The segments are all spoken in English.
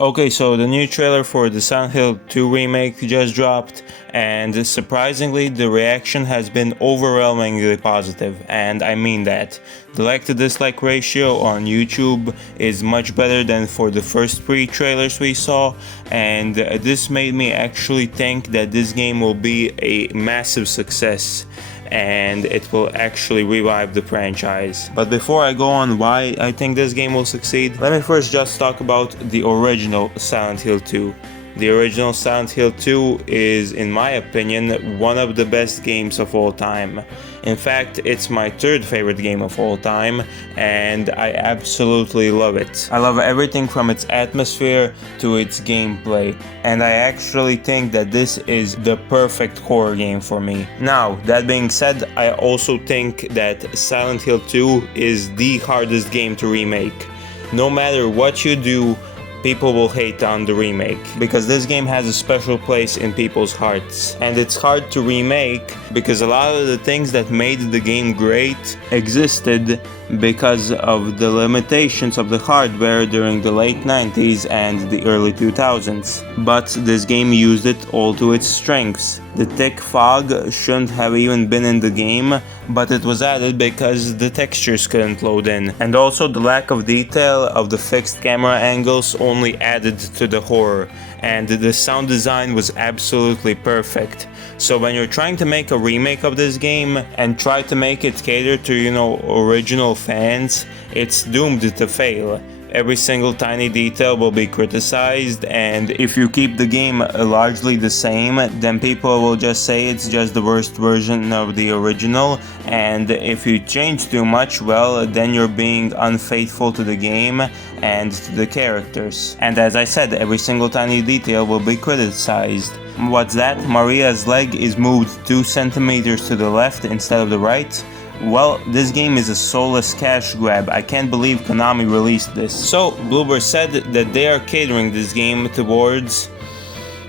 Okay, so the new trailer for the Silent Hill 2 remake just dropped, and surprisingly the reaction has been overwhelmingly positive, and I mean that. The like to dislike ratio on YouTube is much better than for the first 3 trailers we saw, and this made me actually think that this game will be a massive success and it will actually revive the franchise. But before I go on why I think this game will succeed, let me first just talk about the original Silent Hill 2. The original Silent Hill 2 is, in my opinion, one of the best games of all time. In fact, it's my 3rd favorite game of all time, and I absolutely love it. I love everything from its atmosphere to its gameplay, and I actually think that this is the perfect horror game for me. Now, that being said, I also think that Silent Hill 2 is the hardest game to remake. No matter what you do, people will hate on the remake, because this game has a special place in people's hearts. And it's hard to remake because a lot of the things that made the game great existed because of the limitations of the hardware during the late 90s and the early 2000s. But this game used it all to its strengths. The thick fog shouldn't have even been in the game, but it was added because the textures couldn't load in. And also the lack of detail of the fixed camera angles only added to the horror. And the sound design was absolutely perfect. So when you're trying to make a remake of this game and try to make it cater to, original fans, it's doomed to fail. Every single tiny detail will be criticized, and if you keep the game largely the same, then people will just say it's just the worst version of the original, and if you change too much, well, then you're being unfaithful to the game and to the characters. And as I said, every single tiny detail will be criticized. What's that? Maria's leg is moved 2 centimeters to the left instead of the right? Well, this game is a soulless cash grab. I can't believe Konami released this. So, Bloober said that they are catering this game towards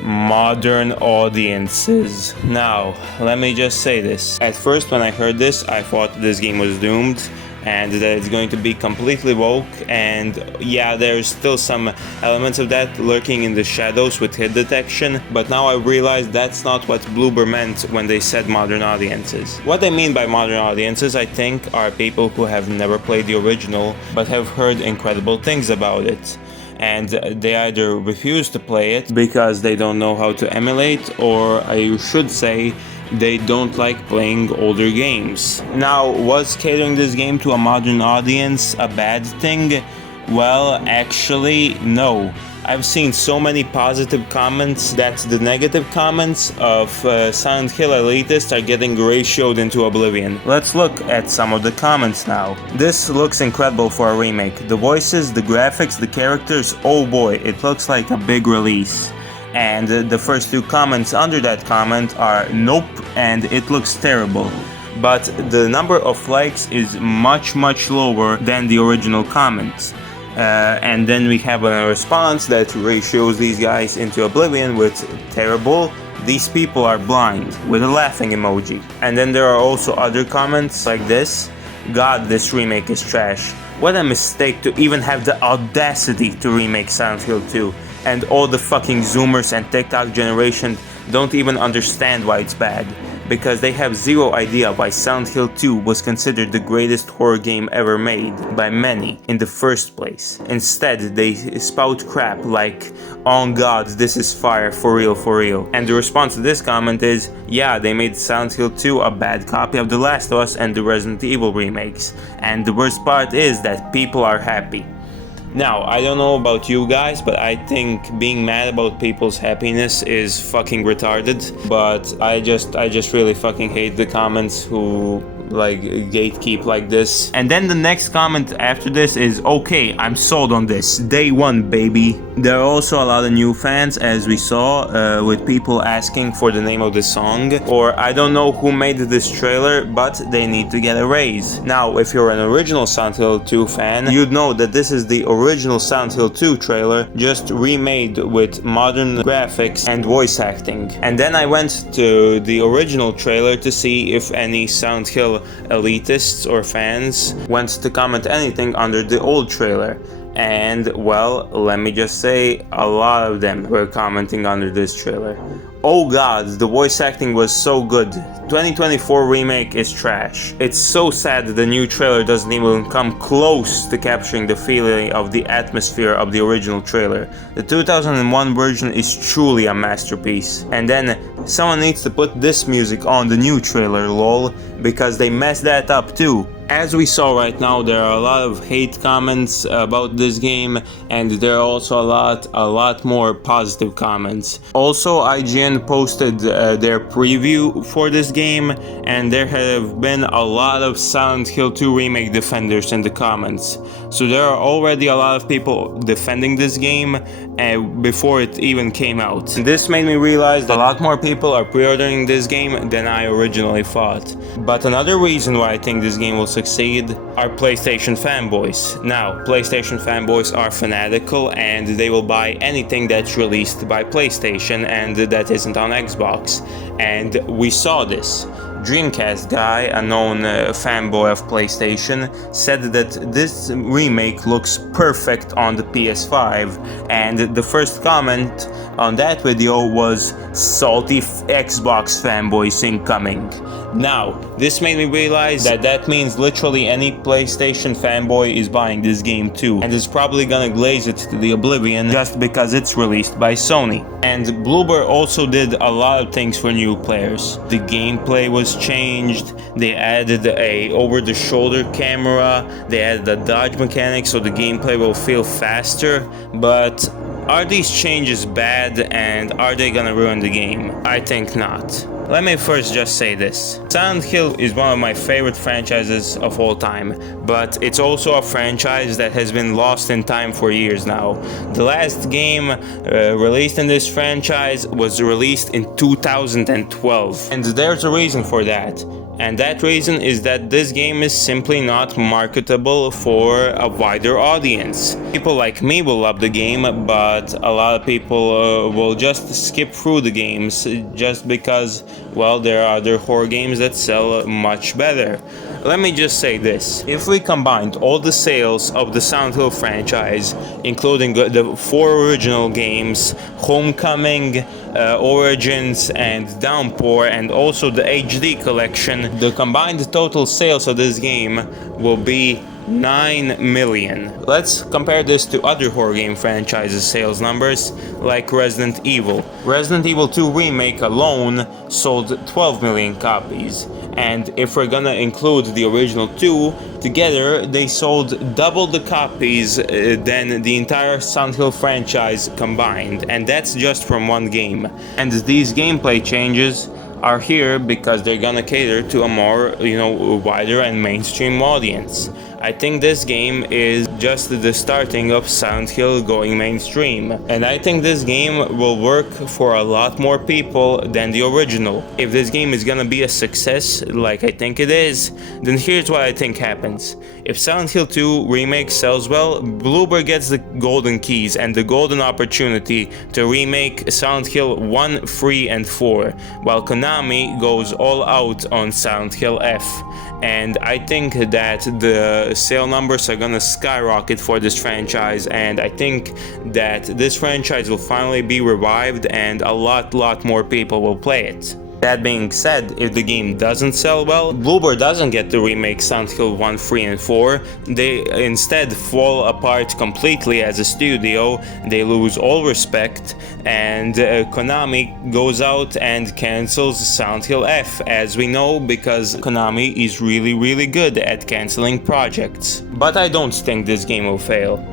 modern audiences. Now, let me just say this. At first, when I heard this, I thought this game was doomed and that it's going to be completely woke, and yeah, there's still some elements of that lurking in the shadows with hit detection, but now I realize that's not what Bloober meant when they said modern audiences. What they mean by modern audiences, I think, are people who have never played the original but have heard incredible things about it, and they either refuse to play it because they don't know how to emulate, or I should say, they don't like playing older games. Now, was catering this game to a modern audience a bad thing? Well, actually, no. I've seen so many positive comments that the negative comments of Silent Hill elitists are getting ratioed into oblivion. Let's look at some of the comments now. This looks incredible for a remake. The voices, the graphics, the characters, oh boy, it looks like a big release. And the first 2 comments under that comment are nope and it looks terrible. But the number of likes is much lower than the original comments. And then we have a response that ratios these guys into oblivion with terrible, these people are blind, with a laughing emoji. And then there are also other comments like this: God, this remake is trash. What a mistake to even have the audacity to remake Silent Hill 2. And all the fucking Zoomers and TikTok generation don't even understand why it's bad, because they have zero idea why Silent Hill 2 was considered the greatest horror game ever made by many in the first place. Instead, they spout crap like, "Oh God, this is fire, for real." And the response to this comment is, yeah, they made Silent Hill 2 a bad copy of The Last of Us and the Resident Evil remakes. And the worst part is that people are happy. Now, I don't know about you guys, but I think being mad about people's happiness is fucking retarded. But I just really fucking hate the comments who gatekeep like this. And then the next comment after this is, okay, I'm sold on this. Day 1, baby. There are also a lot of new fans, as we saw, with people asking for the name of the song. Or I don't know who made this trailer, but they need to get a raise. Now, if you're an original Silent Hill 2 fan, you'd know that this is the original Silent Hill 2 trailer, just remade with modern graphics and voice acting. And then I went to the original trailer to see if any Silent Hill elitists or fans went to comment anything under the old trailer. And well, let me just say, a lot of them were commenting under this trailer. Oh god, the voice acting was so good. 2024 remake is trash. It's so sad that the new trailer doesn't even come close to capturing the feeling of the atmosphere of the original trailer. The 2001 version is truly a masterpiece. And then someone needs to put this music on the new trailer, lol, because they messed that up too. As we saw right now, there are a lot of hate comments about this game, and there are also a lot more positive comments. Also, IGN posted their preview for this game, and there have been a lot of Silent Hill 2 Remake defenders in the comments. So there are already a lot of people defending this game before it even came out. And this made me realize that a lot more people are pre-ordering this game than I originally thought. But another reason why I think this game will succeed are PlayStation fanboys. Now, PlayStation fanboys are fanatical and they will buy anything that's released by PlayStation and that isn't on Xbox. And we saw this. Dreamcast guy, a known fanboy of PlayStation, said that this remake looks perfect on the PS5, and the first comment on that video was salty Xbox fanboys incoming. Now, this made me realize that that means literally any PlayStation fanboy is buying this game too, and is probably gonna glaze it to the oblivion just because it's released by Sony. And Bloober also did a lot of things for new players. The gameplay was changed, they added a over-the-shoulder camera, they added a dodge mechanic so the gameplay will feel faster, but are these changes bad and are they gonna ruin the game? I think not. Let me first just say this. Silent Hill is one of my favorite franchises of all time, but it's also a franchise that has been lost in time for years now. The last game released in this franchise was released in 2012, and there's a reason for that. And that reason is that this game is simply not marketable for a wider audience. People like me will love the game, but a lot of people will just skip through the games just because, well, there are other horror games that sell much better. Let me just say this. If we combined all the sales of the Silent Hill franchise, including the 4 original games, Homecoming, Origins, and Downpour, and also the HD collection, the combined total sales of this game will be 9 million. Let's compare this to other horror game franchises' sales numbers, like Resident Evil. Resident Evil 2 Remake alone sold 12 million copies, and if we're gonna include the original 2, together they sold double the copies than the entire Silent Hill franchise combined, and that's just from one game. And these gameplay changes are here because they're gonna cater to a more, wider and mainstream audience. I think this game is just the starting of Silent Hill going mainstream, and I think this game will work for a lot more people than the original. If this game is gonna be a success, like I think it is, then here's what I think happens. If Silent Hill 2 Remake sells well, Bloober gets the golden keys and the golden opportunity to remake Silent Hill 1, 3, and 4, while Konami goes all out on Silent Hill F. And I think that the sale numbers are gonna skyrocket for this franchise, and I think that this franchise will finally be revived and a lot more people will play it. That being said, if the game doesn't sell well, Bloober doesn't get to remake Silent Hill 1, 3, and 4. They instead fall apart completely as a studio, they lose all respect, and Konami goes out and cancels Silent Hill F, as we know, because Konami is really good at canceling projects. But I don't think this game will fail.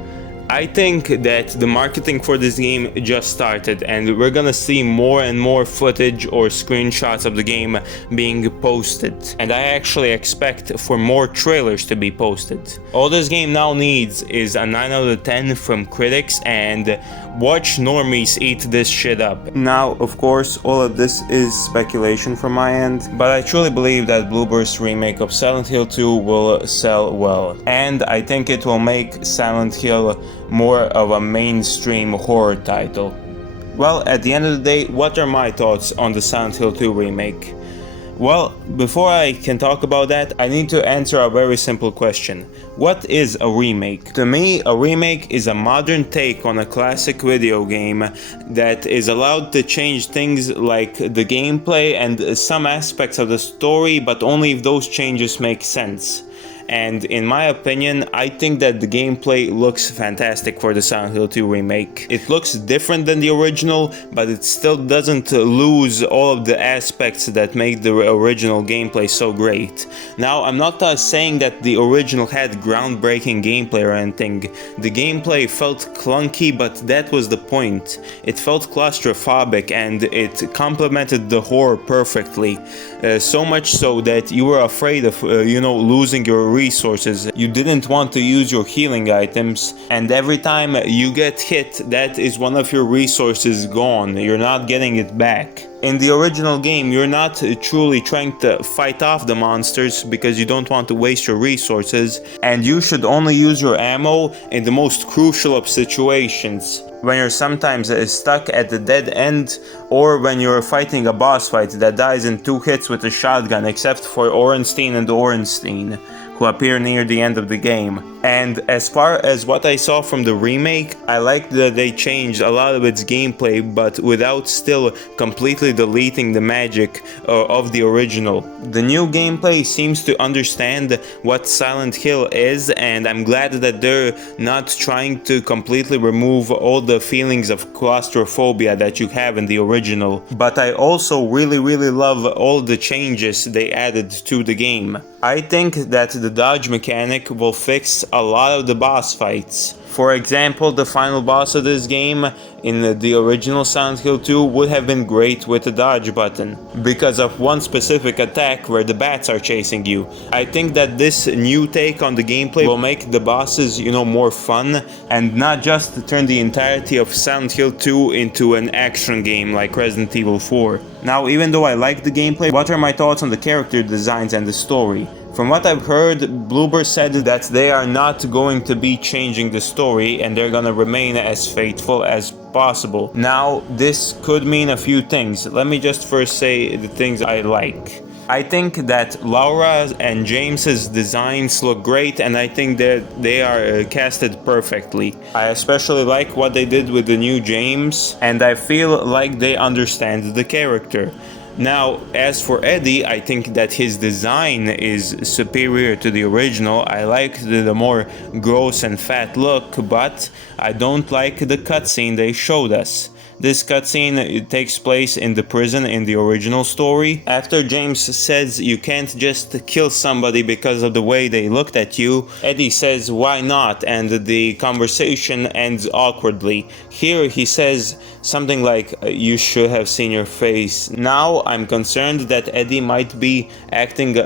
I think that the marketing for this game just started, and we're gonna see more and more footage or screenshots of the game being posted. And I actually expect for more trailers to be posted. All this game now needs is a 9 out of 10 from critics, and watch normies eat this shit up. Now, of course, all of this is speculation from my end, but I truly believe that Bloober's remake of Silent Hill 2 will sell well. And I think it will make Silent Hill more of a mainstream horror title. Well, at the end of the day, what are my thoughts on the Silent Hill 2 remake? Well, before I can talk about that, I need to answer a very simple question. What is a remake? To me, a remake is a modern take on a classic video game that is allowed to change things like the gameplay and some aspects of the story, but only if those changes make sense. And in my opinion, I think that the gameplay looks fantastic for the Silent Hill 2 remake. It looks different than the original, but it still doesn't lose all of the aspects that make the original gameplay so great. Now, I'm not saying that the original had groundbreaking gameplay or anything. The gameplay felt clunky, but that was the point. It felt claustrophobic and it complemented the horror perfectly. So much so that you were afraid of, losing your resources. You didn't want to use your healing items, and every time you get hit, that is one of your resources gone. You're not getting it back. In the original game, you're not truly trying to fight off the monsters because you don't want to waste your resources, and you should only use your ammo in the most crucial of situations. When you're sometimes stuck at the dead end, or when you're fighting a boss fight that dies in 2 hits with a shotgun, except for Orenstein and Orenstein, who appear near the end of the game. And as far as what I saw from the remake, I liked that they changed a lot of its gameplay, but without still completely deleting the magic of the original. The new gameplay seems to understand what Silent Hill is, and I'm glad that they're not trying to completely remove all the feelings of claustrophobia that you have in the original. But I also really love all the changes they added to the game. I think that the dodge mechanic will fix a lot of the boss fights. For example, the final boss of this game in the original Silent Hill 2 would have been great with the dodge button, because of one specific attack where the bats are chasing you. I think that this new take on the gameplay will make the bosses, more fun, and not just turn the entirety of Silent Hill 2 into an action game like Resident Evil 4. Now, even though I like the gameplay, what are my thoughts on the character designs and the story? From what I've heard, Bloober said that they are not going to be changing the story and they're gonna remain as faithful as possible. Now, this could mean a few things. Let me just first say the things I like. I think that Laura and James's designs look great, and I think that they are casted perfectly. I especially like what they did with the new James, and I feel like they understand the character. Now, as for Eddie, I think that his design is superior to the original. I like the more gross and fat look, but I don't like the cutscene they showed us. This cutscene takes place in the prison in the original story. After James says you can't just kill somebody because of the way they looked at you, Eddie says why not, and the conversation ends awkwardly. Here he says something like you should have seen your face. Now I'm concerned that Eddie might be acting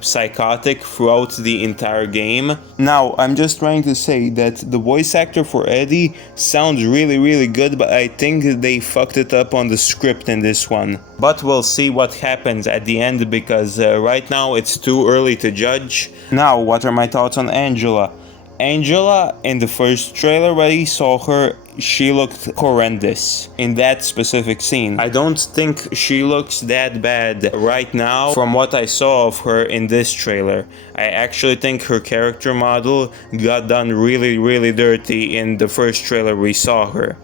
psychotic throughout the entire game. Now I'm just trying to say that the voice actor for Eddie sounds really good, but I think they fucked it up on the script in this one. But we'll see what happens at the end, because right now it's too early to judge. Now, what are my thoughts on Angela? Angela, in the first trailer where we saw her, she looked horrendous in that specific scene. I don't think she looks that bad right now from what I saw of her in this trailer. I actually think her character model got done really dirty in the first trailer we saw her.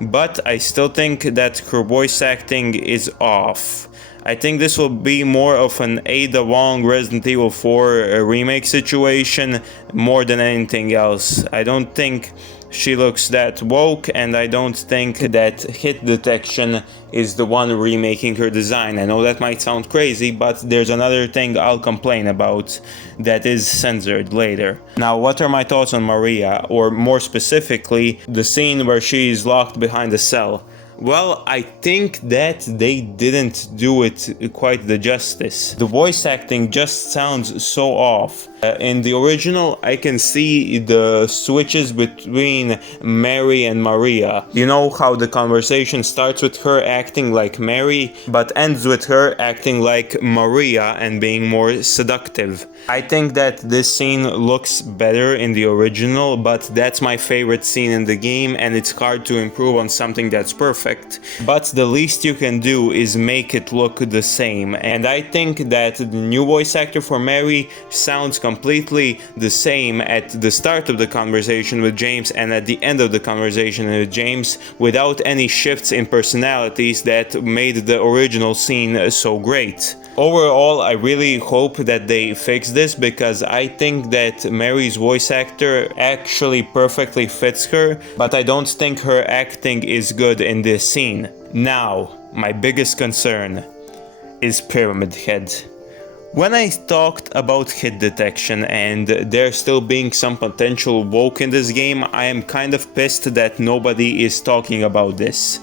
But I still think that her voice acting is off. I think this will be more of an Ada Wong Resident Evil 4 remake situation more than anything else. I don't think she looks that woke, and I don't think that hit detection is the one remaking her design. I know that might sound crazy, but there's another thing I'll complain about that is censored later. Now, what are my thoughts on Maria, or more specifically, the scene where she is locked behind a cell? Well, I think that they didn't do it quite the justice. The voice acting just sounds so off. In the original, I can see the switches between Mary and Maria. You know how the conversation starts with her acting like Mary, but ends with her acting like Maria and being more seductive. I think that this scene looks better in the original, but that's my favorite scene in the game, and it's hard to improve on something that's perfect. But the least you can do is make it look the same, and I think that the new voice actor for Mary sounds completely the same at the start of the conversation with James and at the end of the conversation with James, without any shifts in personalities that made the original scene so great. Overall, I really hope that they fix this, because I think that Mary's voice actor actually perfectly fits her, but I don't think her acting is good in this scene. Now, my biggest concern is Pyramid Head. When I talked about hit detection and there still being some potential woke in this game, I am kind of pissed that nobody is talking about this.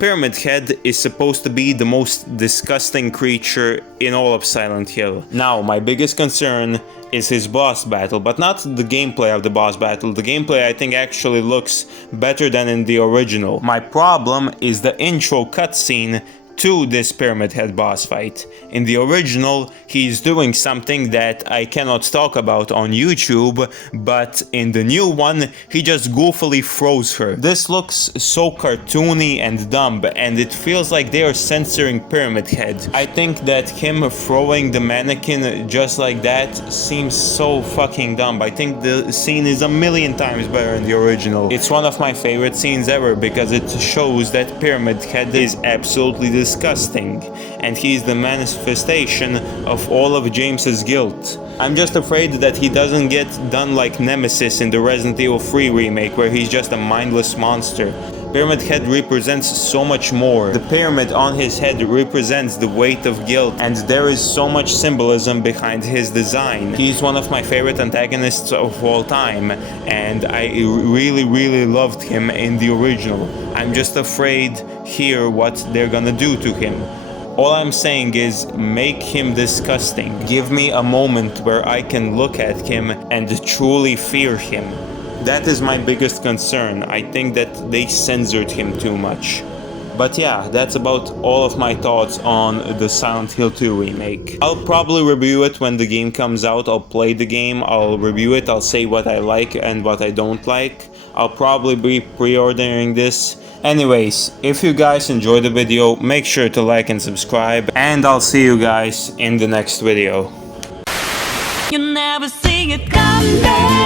Pyramid Head is supposed to be the most disgusting creature in all of Silent Hill. Now, my biggest concern is his boss battle, but not the gameplay of the boss battle. The gameplay, I think, actually looks better than in the original. My problem is the intro cutscene to this Pyramid Head boss fight. In the original, he's doing something that I cannot talk about on YouTube, but in the new one, he just goofily froze her. This looks so cartoony and dumb, and it feels like they are censoring Pyramid Head. I think that him throwing the mannequin just like that seems so fucking dumb. I think the scene is a million times better in the original. It's one of my favorite scenes ever, because it shows that Pyramid Head is absolutely disgusting, and he's the manifestation of all of James's guilt. I'm just afraid that he doesn't get done like Nemesis in the Resident Evil 3 remake, where he's just a mindless monster. Pyramid Head represents so much more. The pyramid on his head represents the weight of guilt, and there is so much symbolism behind his design. He's one of my favorite antagonists of all time, and I really loved him in the original. I'm just afraid here what they're gonna do to him. All I'm saying is, make him disgusting. Give me a moment where I can look at him and truly fear him. That is my biggest concern. I think that they censored him too much. But yeah, that's about all of my thoughts on the Silent Hill 2 remake. I'll probably review it when the game comes out. I'll play the game, I'll review it, I'll say what I like and what I don't like. I'll probably be pre-ordering this. Anyways, if you guys enjoyed the video, make sure to like and subscribe, and I'll see you guys in the next video. You never see it coming.